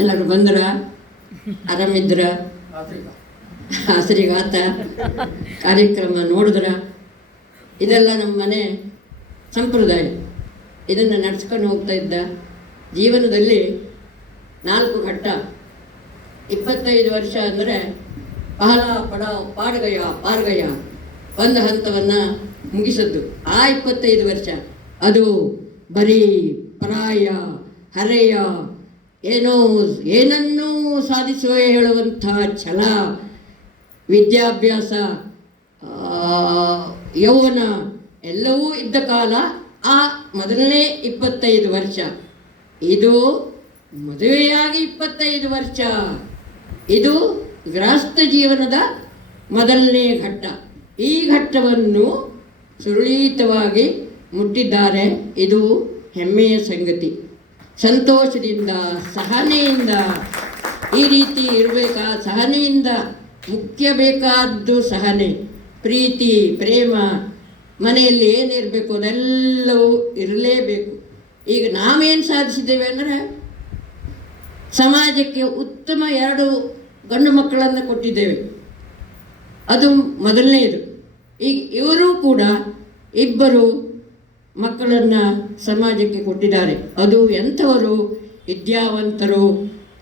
ಎಲ್ಲರೂ ಬಂದ್ರ, ಆರಾಮಿದ್ರ, ಹಸಿರಿಗಾತ ಕಾರ್ಯಕ್ರಮ ನೋಡಿದ್ರ. ಇದೆಲ್ಲ ನಮ್ಮ ಮನೆ ಸಂಪ್ರದಾಯ. ಇದನ್ನು ನಡೆಸ್ಕೊಂಡು ಹೋಗ್ತಾ ಇದ್ದ ಜೀವನದಲ್ಲಿ 4 ಘಟ್ಟ. 25 ವರ್ಷ ಅಂದರೆ ಪಹಲ ಪಡಾವ್ ಪಾಡ್ಗಯ ಪಾರ್ಗಯ ಒಂದು ಹಂತವನ್ನು ಮುಗಿಸದ್ದು. ಆ 25 ವರ್ಷ ಅದು ಬರೀ ಪರಾಯ ಹರೆಯ ಏನನ್ನೂ ಸಾಧಿಸುವ ಹೇಳುವಂಥ ಛಲ, ವಿದ್ಯಾಭ್ಯಾಸ, ಯೌವನ ಎಲ್ಲವೂ ಇದ್ದ ಕಾಲ ಆ ಮೊದಲನೇ 25 ವರ್ಷ. ಇದು ಮದುವೆಯಾಗಿ 25 ವರ್ಷ. ಇದು ಗೃಹಸ್ಥ ಜೀವನದ ಮೊದಲನೇ ಘಟ್ಟ. ಈ ಘಟ್ಟವನ್ನು ಸುರಳಿತವಾಗಿ ಮುಟ್ಟಿದ್ದಾರೆ. ಇದು ಹೆಮ್ಮೆಯ ಸಂಗತಿ. ಸಂತೋಷದಿಂದ, ಸಹನೆಯಿಂದ ಈ ರೀತಿ ಇರಬೇಕಾ. ಸಹನೆಯಿಂದ ಮುಖ್ಯ ಬೇಕಾದ್ದು ಸಹನೆ, ಪ್ರೀತಿ, ಪ್ರೇಮ. ಮನೆಯಲ್ಲಿ ಏನಿರಬೇಕು ಅದೆಲ್ಲವೂ ಇರಲೇಬೇಕು. ಈಗ ನಾವೇನು ಸಾಧಿಸಿದ್ದೇವೆ ಅಂದರೆ ಸಮಾಜಕ್ಕೆ ಉತ್ತಮ 2 ಗಂಡು ಮಕ್ಕಳನ್ನು ಕೊಟ್ಟಿದ್ದೇವೆ. ಅದು ಮೊದಲನೆಯದು. ಈಗ ಇವರು ಕೂಡ 2 ಮಕ್ಕಳನ್ನು ಸಮಾಜಕ್ಕೆ ಕೊಟ್ಟಿದ್ದಾರೆ. ಅದು ಎಂಥವರು? ವಿದ್ಯಾವಂತರು,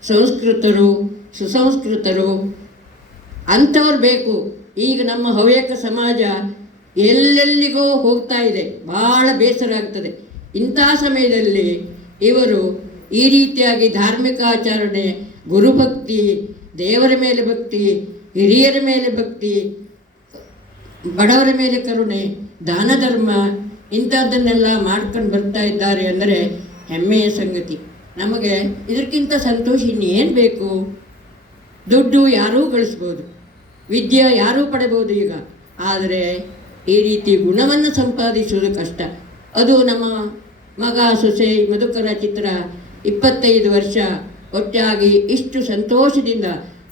ಸಂಸ್ಕೃತರು, ಸುಸಂಸ್ಕೃತರು ಅಂಥವ್ರು ಬೇಕು. ಈಗ ನಮ್ಮ ಹವ್ಯಕ ಸಮಾಜ ಎಲ್ಲೆಲ್ಲಿಗೋ ಹೋಗ್ತಾ ಇದೆ. ಭಾಳ ಬೇಸರ ಆಗ್ತದೆ. ಇಂಥ ಸಮಯದಲ್ಲಿ ಇವರು ಈ ರೀತಿಯಾಗಿ ಧಾರ್ಮಿಕ ಆಚರಣೆ, ಗುರುಭಕ್ತಿ, ದೇವರ ಮೇಲೆ ಭಕ್ತಿ, ಹಿರಿಯರ ಮೇಲೆ ಭಕ್ತಿ, ಬಡವರ ಮೇಲೆ ಕರುಣೆ, ದಾನ ಧರ್ಮ ಇಂಥದ್ದನ್ನೆಲ್ಲ ಮಾಡ್ಕೊಂಡು ಬರ್ತಾ ಇದ್ದಾರೆ ಅಂದರೆ ಹೆಮ್ಮೆಯ ಸಂಗತಿ. ನಮಗೆ ಇದಕ್ಕಿಂತ ಸಂತೋಷ ಇನ್ನೇನು ಬೇಕು? ದುಡ್ಡು ಯಾರೂ ಗಳಿಸ್ಬೋದು, ವಿದ್ಯೆ ಯಾರೂ ಪಡೆಬೋದು ಈಗ. ಆದರೆ ಈ ರೀತಿ ಗುಣವನ್ನು ಸಂಪಾದಿಸುವುದು ಕಷ್ಟ. ಅದು ನಮ್ಮ ಮಗ ಸೊಸೆ ಮಧುಕರ ಚಿತ್ರ 25 ವರ್ಷ ಒಟ್ಟಾಗಿ ಇಷ್ಟು ಸಂತೋಷದಿಂದ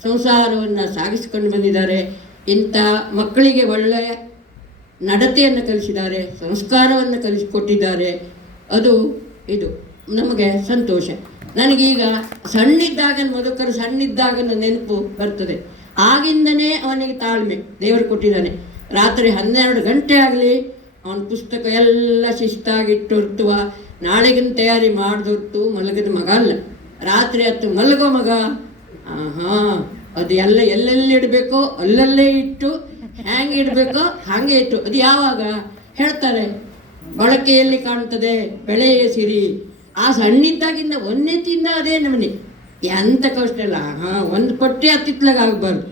ಸಂಸಾರವನ್ನು ಸಾಗಿಸಿಕೊಂಡು ಬಂದಿದ್ದಾರೆ. ಇಂಥ ಮಕ್ಕಳಿಗೆ ಒಳ್ಳೆಯ ನಡತೆಯನ್ನು ಕಲಿಸಿದ್ದಾರೆ, ಸಂಸ್ಕಾರವನ್ನು ಕಲಿಸಿಕೊಟ್ಟಿದ್ದಾರೆ. ಇದು ನಮಗೆ ಸಂತೋಷ. ನನಗೀಗ ಸಣ್ಣಿದ್ದಾಗ ಮಧುಕರ ಸಣ್ಣಿದ್ದಾಗನ ನೆನಪು ಬರ್ತದೆ. ಆಗಿಂದನೇ ಅವನಿಗೆ ತಾಳ್ಮೆ ದೇವರು ಕೊಟ್ಟಿದ್ದಾನೆ. ರಾತ್ರಿ 12 ಗಂಟೆ ಆಗಲಿ ಅವನ ಪುಸ್ತಕ ಎಲ್ಲ ಶಿಸ್ತಾಗಿಟ್ಟೊರ್ತುವ, ನಾಳೆಗಿನ ತಯಾರಿ ಮಾಡಿದೊರ್ತು ಮಲಗಿದ ಮಗ ಅಲ್ಲ. ರಾತ್ರಿ ಹೊತ್ತು ಮಲಗೋ ಮಗ. ಅದು ಎಲ್ಲೆಲ್ಲಿ ಇಡಬೇಕೋ ಅಲ್ಲಲ್ಲೇ ಇಟ್ಟು, ಹ್ಯಾಂಗೆ ಇಡಬೇಕೋ ಹಾಗೆ ಇಟ್ಟು. ಅದು ಯಾವಾಗ ಹೇಳ್ತಾರೆ? ಬಳಕೆಯಲ್ಲಿ ಕಾಣ್ತದೆ ಬೆಳೆಯ ಸಿರಿ. ಆ ಸಣ್ಣಿದ್ದಾಗಿಂದ ಒಂದೆತ್ತಿಂದ ಅದೇ ನಮ್ಮನೆ ಎಂಥ ಕಷ್ಟ ಇಲ್ಲ. ಒಂದು ಪಟ್ಟೆ ಹತ್ತಿತ್ಲಾಗ ಆಗಬಾರ್ದು.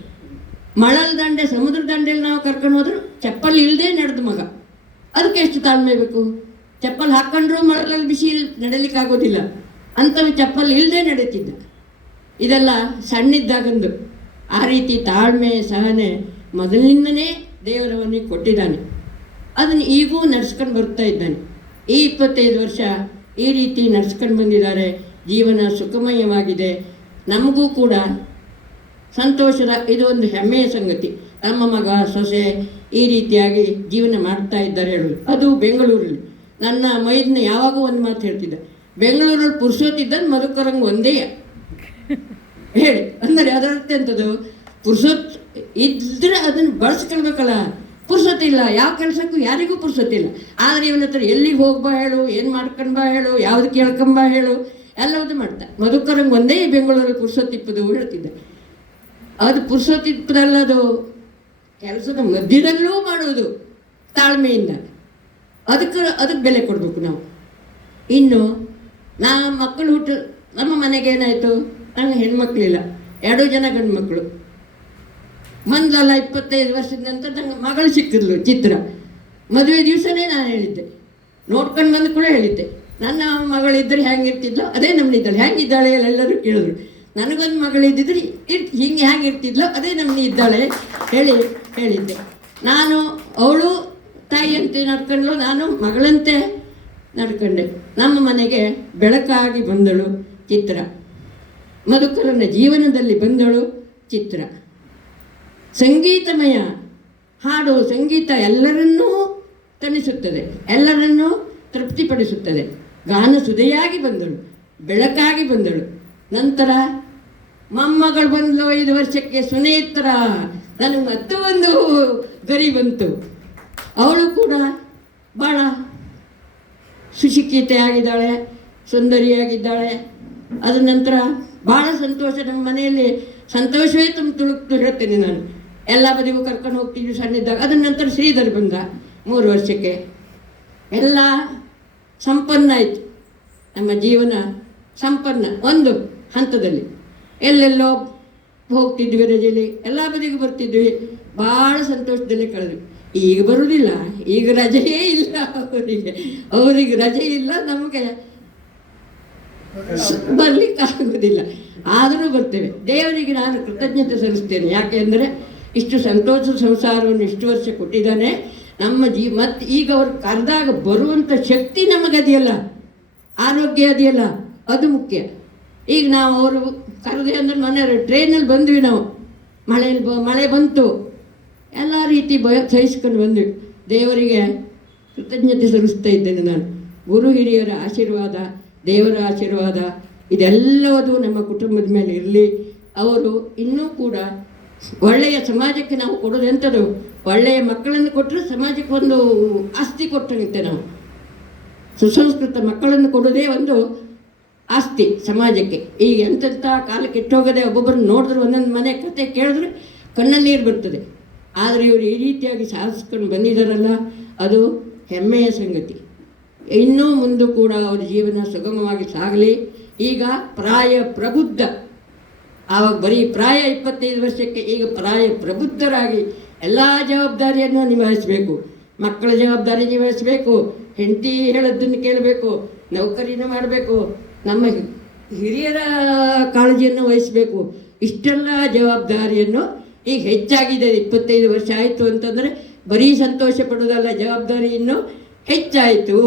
ಮಳಲ್ ದಂಡೆ, ಸಮುದ್ರ ದಂಡೆಯಲ್ಲಿ ನಾವು ಕರ್ಕೊಂಡು ಹೋದ್ರು ಚಪ್ಪಲ್ ಇಲ್ಲದೆ ನಡೆದು ಮಗ. ಅದಕ್ಕೆ ಎಷ್ಟು ತಾಳ್ಮೆ ಬೇಕು? ಚಪ್ಪಲ್ ಹಾಕ್ಕೊಂಡ್ರು ಮಳಲಲ್ಲಿ ಬಿಸಿ ನಡೀಲಿಕ್ಕಾಗೋದಿಲ್ಲ. ಅಂಥವು ಚಪ್ಪಲ್ ಇಲ್ಲದೆ ನಡೀತಿದ್ದ. ಇದೆಲ್ಲ ಸಣ್ಣಿದ್ದಾಗಂದು. ಆ ರೀತಿ ತಾಳ್ಮೆ, ಸಹನೆ ಮೊದಲಿನಿಂದನೇ ದೇವರವನಿಗೆ ಕೊಟ್ಟಿದ್ದಾನೆ. ಅದನ್ನು ಈಗೂ ನಡೆಸ್ಕೊಂಡು ಬರ್ತಾ ಇದ್ದಾನೆ. ಈ 25 ವರ್ಷ ಈ ರೀತಿ ನಡೆಸ್ಕೊಂಡು ಬಂದಿದ್ದಾರೆ. ಜೀವನ ಸುಖಮಯವಾಗಿದೆ. ನಮಗೂ ಕೂಡ ಸಂತೋಷದ ಇದು ಒಂದು ಹೆಮ್ಮೆಯ ಸಂಗತಿ. ನಮ್ಮ ಮಗ ಸೊಸೆ ಈ ರೀತಿಯಾಗಿ ಜೀವನ ಮಾಡ್ತಾ ಇದ್ದಾರೆ ಹೇಳೋದು. ಅದು ಬೆಂಗಳೂರಲ್ಲಿ. ನನ್ನ ಮೈದನ್ನ ಯಾವಾಗೂ ಒಂದು ಮಾತು ಹೇಳ್ತಿದ್ದ, ಬೆಂಗಳೂರಲ್ಲಿ ಪುರುಷೋತ್ತಿದ್ದಂದು ಮಧುಕರಂಗೆ ಒಂದೇ ಹೇಳಿ. ಅಂದರೆ ಅದರರ್ಥ ಎಂಥದ್ದು? ಪುರುಷೋತ್ ಇದ್ರೆ ಅದನ್ನು ಬಳಸ್ಕೊಳ್ಬೇಕಲ್ಲ. ಪುರುಷೊತ್ತಿಲ್ಲ, ಯಾವ ಕೆಲಸಕ್ಕೂ ಯಾರಿಗೂ ಪುರುಷೊತ್ತಿಲ್ಲ. ಆದರೆ ಇವನ ಹತ್ರ ಎಲ್ಲಿಗೆ ಹೋಗ್ಬಾ ಹೇಳು, ಏನು ಮಾಡ್ಕೊಂಡ್ಬಾ ಹೇಳು, ಯಾವ್ದು ಕೇಳ್ಕೊಂಬಾ ಹೇಳು, ಎಲ್ಲವನ್ನೂ ಮಾಡ್ತಾ. ಮಧುಕರಂಗೆ ಒಂದೇ ಬೆಂಗಳೂರಲ್ಲಿ ಪುರುಷೋತ್ತಿಪ್ಪದು ಹೇಳ್ತಿದ್ದೆ. ಅದು ಪುರುಷೋತ್ತಿಪ್ಪದಲ್ಲದು, ಕೆಲಸದ ಮಧ್ಯದಲ್ಲೂ ಮಾಡೋದು ತಾಳ್ಮೆಯಿಂದ. ಅದಕ್ಕೆ ಬೆಲೆ ಕೊಡಬೇಕು ನಾವು. ಇನ್ನು ಮಕ್ಕಳು ನಮ್ಮ ಮನೆಗೆ ಏನಾಯಿತು? ನಂಗೆ ಹೆಣ್ಮಕ್ಳಿಲ್ಲ, 2 ಜನ ಗಂಡು ಮಕ್ಕಳು. ಮೊದಲೆಲ್ಲ 25 ವರ್ಷದ ನಂತರ ನಂಗೆ ಮಗಳು ಸಿಕ್ಕಿದ್ಲು ಚಿತ್ರ. ಮದುವೆ ದಿವಸನೇ ನಾನು ಹೇಳಿದ್ದೆ, ನೋಡ್ಕೊಂಡು ಬಂದು ಕೂಡ ಹೇಳಿದ್ದೆ, ನನ್ನ ಮಗಳಿದ್ದರೆ ಹೆಂಗಿರ್ತಿದ್ಲೋ ಅದೇ ನಮ್ಮನಿದ್ದಾಳೆ. ಹೆಂಗಿದ್ದಾಳೆ ಎಲ್ಲರೂ ಕೇಳಿದ್ರು. ನನಗೊಂದು ಮಗಳಿದ್ದಿದ್ರೆ ಹಿಂಗೆ ಹೆಂಗಿರ್ತಿದ್ಲೋ ಅದೇ ನಮ್ಮನಿ ಇದ್ದಾಳೆ ಹೇಳಿದ್ದೆ. ನಾನು ಅವಳು ತಾಯಿಯಂತೆ ನಡ್ಕೊಂಡ್ಲು, ನಾನು ಮಗಳಂತೆ ನಡ್ಕೊಂಡೆ. ನಮ್ಮ ಮನೆಗೆ ಬೆಳಕಾಗಿ ಬಂದಳು ಚಿತ್ರ. ಮಧುಕರನ ಜೀವನದಲ್ಲಿ ಬಂದಳು ಚಿತ್ರ. ಸಂಗೀತಮಯ ಹಾಡು, ಸಂಗೀತ ಎಲ್ಲರನ್ನೂ ತಣಿಸುತ್ತದೆ, ಎಲ್ಲರನ್ನೂ ತೃಪ್ತಿಪಡಿಸುತ್ತದೆ. ಗಾನ ಸುಧೆಯಾಗಿ ಬಂದಳು, ಬೆಳಕಾಗಿ ಬಂದಳು. ನಂತರ ಮೊಮ್ಮಗಳು ಬಂದು 5 ವರ್ಷಕ್ಕೆ ಸುನೇತ್ರ, ನನಗೆ ಮತ್ತೆ ಒಂದು ಗರಿ ಬಂತು. ಅವಳು ಕೂಡ ಭಾಳ ಸುಶಿಕ್ಷಿತೆ ಆಗಿದ್ದಾಳೆ, ಸುಂದರಿಯಾಗಿದ್ದಾಳೆ. ಅದ ನಂತರ ಭಾಳ ಸಂತೋಷ, ನಮ್ಮ ಮನೆಯಲ್ಲಿ ಸಂತೋಷವೇ ತುಳುಕ್ತು ಹೇಳ್ತೇನೆ ನಾನು. ಎಲ್ಲ ಬದಿಗೂ ಕರ್ಕೊಂಡು ಹೋಗ್ತಿದ್ವಿ ಸಣ್ಣಿದ್ದಾಗ. ಅದ ನಂತರ ಶ್ರೀಧರ್ ಬಂದ 3 ವರ್ಷಕ್ಕೆ. ಎಲ್ಲ ಸಂಪನ್ನ ಆಯಿತು, ನಮ್ಮ ಜೀವನ ಸಂಪನ್ನ ಒಂದು ಹಂತದಲ್ಲಿ. ಎಲ್ಲೆಲ್ಲೋ ಹೋಗ್ತಿದ್ವಿ, ರಜೆಯಲ್ಲಿ ಎಲ್ಲ ಬದಿಗೂ ಬರ್ತಿದ್ವಿ, ಭಾಳ ಸಂತೋಷದಲ್ಲೇ ಕಳೆದ್ವಿ. ಈಗ ಬರುವುದಿಲ್ಲ, ಈಗ ರಜೆಯೇ ಇಲ್ಲ ಅವರಿಗೆ ರಜೆ ಇಲ್ಲ, ನಮಗೆ ಬರ್ಲಿಕ್ಕೆ ಆಗುವುದಿಲ್ಲ. ಆದರೂ ಬರ್ತೇವೆ. ದೇವರಿಗೆ ನಾನು ಕೃತಜ್ಞತೆ ಸಲ್ಲಿಸ್ತೇನೆ. ಯಾಕೆಂದರೆ ಇಷ್ಟು ಸಂತೋಷ ಸಂಸಾರವನ್ನು ಇಷ್ಟು ವರ್ಷ ಕೊಟ್ಟಿದ್ದಾನೆ ನಮ್ಮ ಮತ್ತು ಈಗ ಅವ್ರು ಕರೆದಾಗ ಬರುವಂಥ ಶಕ್ತಿ ನಮಗದೆಯಲ್ಲ, ಆರೋಗ್ಯ ಅದೆಯಲ್ಲ, ಅದು ಮುಖ್ಯ. ಈಗ ನಾವು ಅವರು ಕರೆದೆ ಅಂದರೆ ಮನೆಯವರು ಟ್ರೈನಲ್ಲಿ ಬಂದ್ವಿ, ನಾವು ಮಳೆ ಬಂತು, ಎಲ್ಲ ರೀತಿ ಸಹಿಸ್ಕೊಂಡು ಬಂದ್ವಿ. ದೇವರಿಗೆ ಕೃತಜ್ಞತೆ ಸಲ್ಲಿಸ್ತಾ ಇದ್ದೇನೆ ನಾನು. ಗುರು ಹಿರಿಯರ ಆಶೀರ್ವಾದ, ದೇವರ ಆಶೀರ್ವಾದ ಇದೆಲ್ಲವೂ ನಮ್ಮ ಕುಟುಂಬದ ಮೇಲೆ ಇರಲಿ. ಅವರು ಇನ್ನೂ ಕೂಡ ಒಳ್ಳೆಯ ಸಮಾಜಕ್ಕೆ ನಾವು ಕೊಡೋದೆಂಥದ್ದು, ಒಳ್ಳೆಯ ಮಕ್ಕಳನ್ನು ಕೊಟ್ಟರೆ ಸಮಾಜಕ್ಕೆ ಒಂದು ಆಸ್ತಿ ಕೊಟ್ಟಂತೆ. ನಾವು ಸುಸಂಸ್ಕೃತ ಮಕ್ಕಳನ್ನು ಕೊಡೋದೇ ಒಂದು ಆಸ್ತಿ ಸಮಾಜಕ್ಕೆ. ಈಗ ಎಂತೆಂಥ ಕಾಲ ಕೆಟ್ಟೋಗದೆ ಒಬ್ಬೊಬ್ಬರನ್ನು ನೋಡಿದ್ರೆ ಒಂದೊಂದು ಮನೆ ಕತೆ ಕೇಳಿದ್ರೆ ಕಣ್ಣಲ್ಲಿ ನೀರು ಬರ್ತದೆ. ಆದರೆ ಇವರು ಈ ರೀತಿಯಾಗಿ ಸಾಧಿಸ್ಕೊಂಡು ಬಂದಿದ್ದಾರಲ್ಲ, ಅದು ಹೆಮ್ಮೆಯ ಸಂಗತಿ. ಇನ್ನೂ ಮುಂದೆ ಕೂಡ ಅವರ ಜೀವನ ಸುಗಮವಾಗಿ ಸಾಗಲಿ. ಈಗ ಪ್ರಾಯ ಪ್ರಬುದ್ಧ, ಆವಾಗ ಬರೀ ಪ್ರಾಯ 25 ವರ್ಷಕ್ಕೆ, ಈಗ ಪ್ರಾಯ ಪ್ರಬುದ್ಧರಾಗಿ ಎಲ್ಲ ಜವಾಬ್ದಾರಿಯನ್ನು ನಿಭಾಯಿಸಬೇಕು. ಮಕ್ಕಳ ಜವಾಬ್ದಾರಿ ನಿಭಾಯಿಸಬೇಕು, ಹೆಂಡತಿ ಹೇಳೋದನ್ನು ಕೇಳಬೇಕು, ನೌಕರಿನ ಮಾಡಬೇಕು, ನಮ್ಮ ಹಿರಿಯರ ಕಾಳಜಿಯನ್ನು ವಹಿಸಬೇಕು. ಇಷ್ಟೆಲ್ಲ ಜವಾಬ್ದಾರಿಯನ್ನು ಈಗ ಹೆಚ್ಚಾಗಿದೆ. 25 ವರ್ಷ ಆಯಿತು ಅಂತಂದರೆ ಬರೀ ಸಂತೋಷ ಪಡೋದಲ್ಲ, ಜವಾಬ್ದಾರಿ ಇನ್ನೂ ಹೆಚ್ಚಾಯಿತು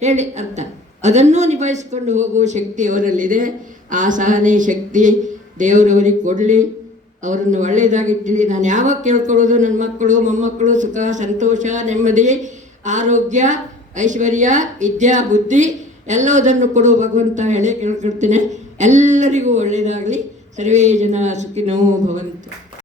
ಹೇಳಿ ಅರ್ಥ. ಅದನ್ನೂ ನಿಭಾಯಿಸಿಕೊಂಡು ಹೋಗುವ ಶಕ್ತಿ ಅವರಲ್ಲಿದೆ. ಆ ಸಹನೆ ಶಕ್ತಿ ದೇವರವರಿಗೆ ಕೊಡಲಿ, ಅವರನ್ನು ಒಳ್ಳೆಯದಾಗಿಟ್ಟಲಿ. ನಾನು ಯಾವಾಗ ಕೇಳ್ಕೊಳ್ಳೋದು, ನನ್ನ ಮಕ್ಕಳು ಮೊಮ್ಮಕ್ಕಳು ಸುಖ ಸಂತೋಷ ನೆಮ್ಮದಿ ಆರೋಗ್ಯ ಐಶ್ವರ್ಯ ವಿದ್ಯಾ ಬುದ್ಧಿ ಎಲ್ಲದನ್ನು ಕೊಡು ಭಗವಂತ ಹೇಳಿ ಕೇಳ್ಕೊಳ್ತೇನೆ. ಎಲ್ಲರಿಗೂ ಒಳ್ಳೆಯದಾಗಲಿ. ಸರ್ವೇ ಜನ ಸುಖಿನೋ ಭವಂತು.